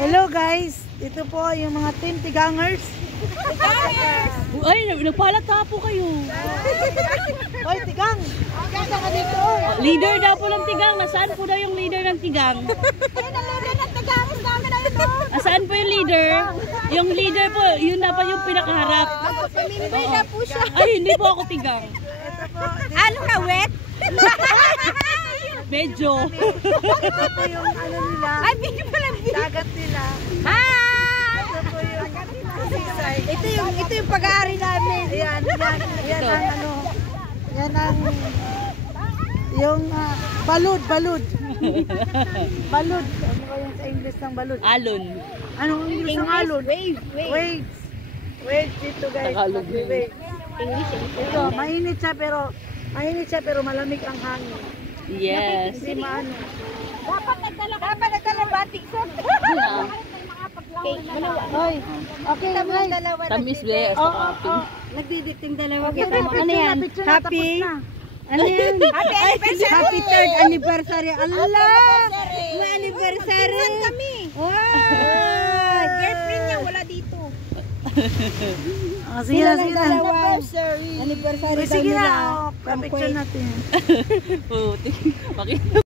Hello guys, ito po yung mga team Tigangers. Ay, nagpalata po kayo. Hoy, Tigang! Kasa ka dito. Leader daw po ng Tigang. Nasaan po daw yung leader ng Tigang? Ayun ang leader ng Tigangers namin na yun, oh. Nasaan po yung leader? Yung leader po, yun dapat yung pinakaharap. Pamimigay na po siya. Ay, hindi po ako Tigang. Ito po, Ano ka, wet? Medyo. ito po yung ano nila, Ay, bigyan pa lang. dagat nila. Ah! Ito po yung seaside. Ito yung pag-aari namin. Yan ang ano, yan ang, yung balud. Balud. Ano ba yung sa English ng balud? Alon. Anong English ng alud? Waves. Waves. Waves dito guys. Tagalog yun. Waves. English. Ito, mainit siya pero malamig ang hangin. Yes. Hindi maano. Dapat nagdala batik sa. Hoy, okay na guys. Tamis be, sa kapin. Nagdiditing dalawa Okay, kita. picture Ano yan? na, picture na, tapos na. Ano yan? Happy anniversary! Happy 3rd anniversary. Allah! May anniversary! Saan kami? Wow! Girlfriend niya wala dito. Sige na, sige na. Anniversary. Anniversary Sige na, picture natin. Oh,